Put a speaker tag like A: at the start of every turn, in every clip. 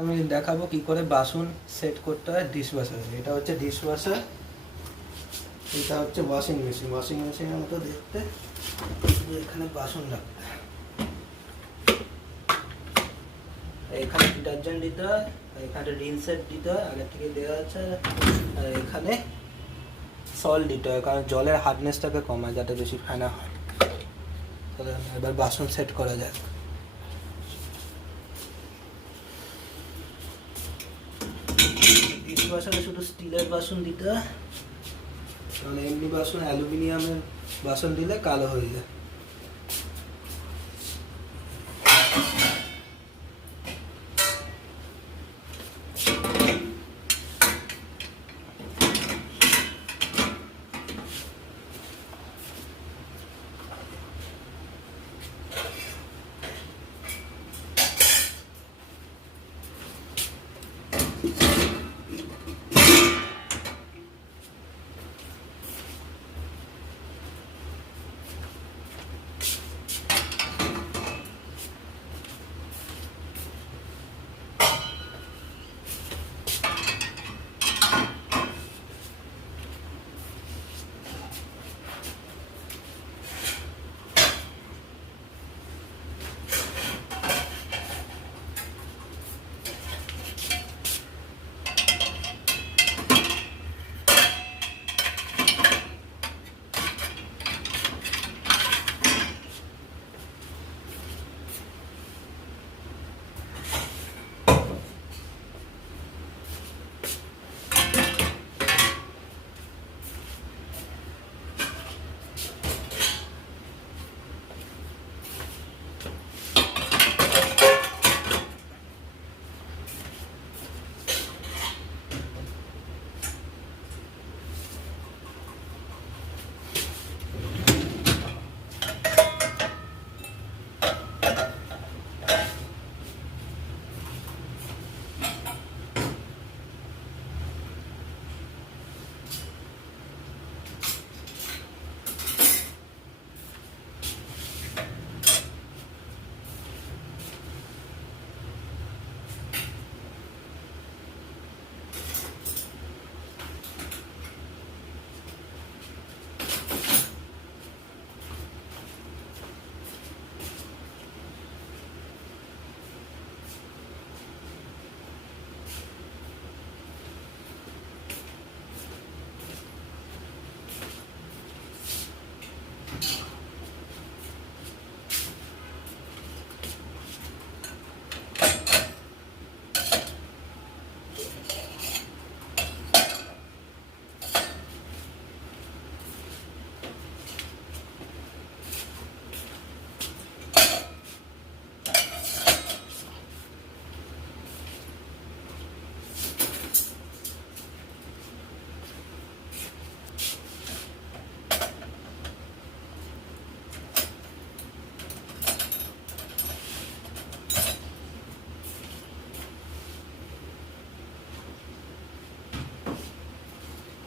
A: আমি দেখাবো কি করে বাসন সেট করতে হয় ডিশ ওয়াশারে এটা হচ্ছে ডিশ ওয়াশার এটা হচ্ছে ওয়াশিং মেশিন ওয়াশিং মেশিনের মতো দেখতে এখানে বাসন রাখতে। এখানে ডিটারজেন্ট দিতে হয়, এখানে রিনসেট দিতে হয়, আগের থেকে দেওয়া আছে। আর এখানে সল্ট দিতে হয়, কারণ জলের হার্ডনেসটাকে কমায়, যাতে বেশি ফেনা হয়। তাহলে এবার বাসন সেট করা যায় স্টিলের বাসন দিতে এমনি বাসন অ্যালুমিনিয়ামের বাসন দিলে কালো হয়ে যায়।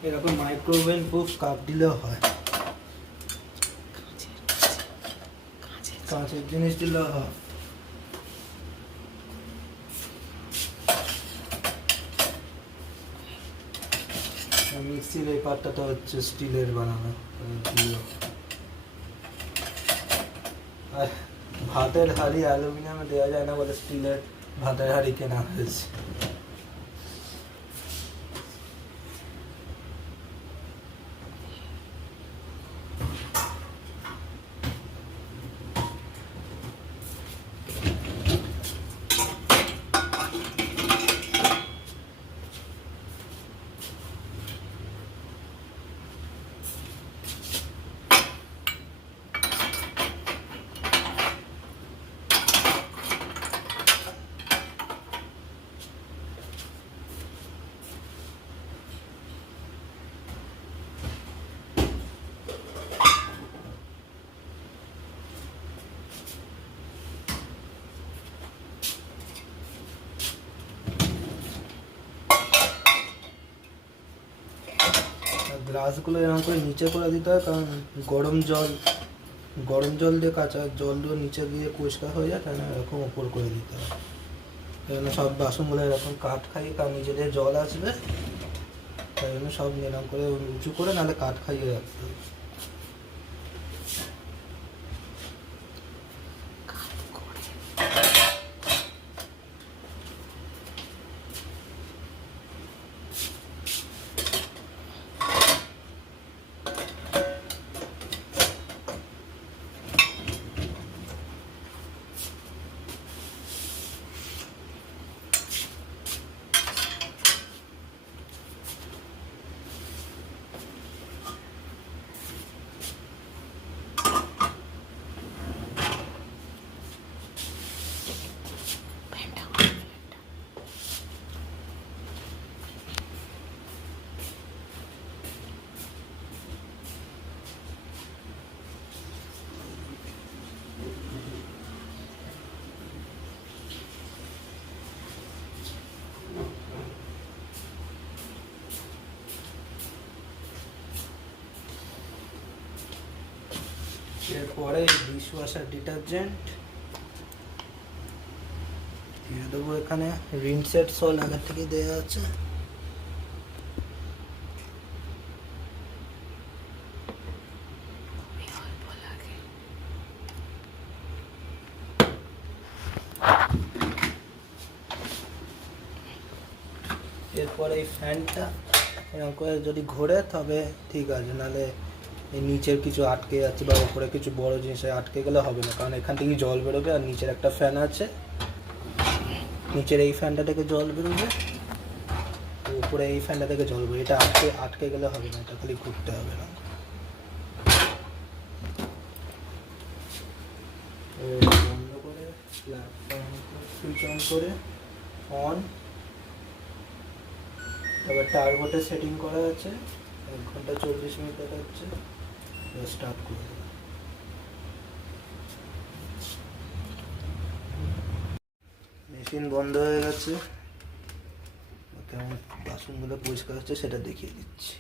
A: এরকম মাইক্রোওয়েভ প্রুফ কাপ দিলেও হয়। কাঁচের জিনিস দিলেও হয়। মিক্সির এই পাটটা তো হচ্ছে স্টিলের বানানো আর ভাতের হাড়ি অ্যালুমিনিয়ামে দেওয়া যায় না বলে স্টিলের ভাতের হাঁড়ি কেনা হয়েছে। গ্লাসগুলো এরকম করে নিচে করে দিতে হয়, কারণ গরম জল গরম জল দিয়ে কাঁচা জল দিয়ে নিচে দিয়ে পরিষ্কার হয়ে যায়, তাহলে এরকম ওপর করে দিতে হয়। কেন সব বাসনগুলো এরকম কাঠ খাইয়ে, কারণ নিজেদের জল আসবে, তাই জন্য সব নিলাম করে উঁচু করে, নাহলে কাঠ খাইয়ে রাখতে হবে এরপরে ডিশ ওয়াশার ডিটারজেন্ট। দিয়ে দেবো এখানে রিনসেট সল আগের থেকে দেওয়া আছে। এরপরে এই ফ্যানটা এরকম করে যদি ঘোরে তবে ঠিক আছে, নাহলে এই নিচের কিছু আটকে যাচ্ছে বা উপরে কিছু বড় জিনিসে আটকে গেলে হবে না। কারণ এখান থেকে জল বেরোবে আর নিচের একটা ফ্যান আছে। নিচের এই ফ্যানটা থেকে জল বেরোবে। উপরে এই ফ্যানটা থেকে জল বেরোবে। এটা আটকে আটকে গেলে হবে না। এটা খালি ঘুরতে হবে না। বন্ধ করে সুইচ অন করে অন টার্বোতে সেটিং করা আছে। এক ঘণ্টা চল্লিশ মিনিট দেখাচ্ছে। স্টার্ট করে মেশিন বন্ধ হয়ে গেছে। কেমন বাসনগুলো পরিষ্কার হচ্ছে, সেটা দেখিয়ে দিচ্ছি।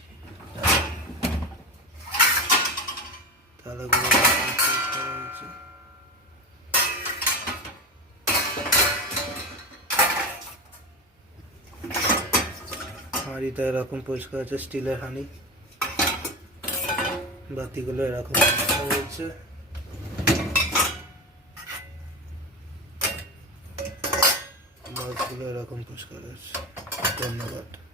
A: হয়েছে হাঁড়িটা এরকম পরিষ্কার আছে স্টিলের হাঁড়ি। বাতিগুলো এরকম হয়েছে। বাতিগুলো এরকম পরিষ্কার হয়েছে। ধন্যবাদ।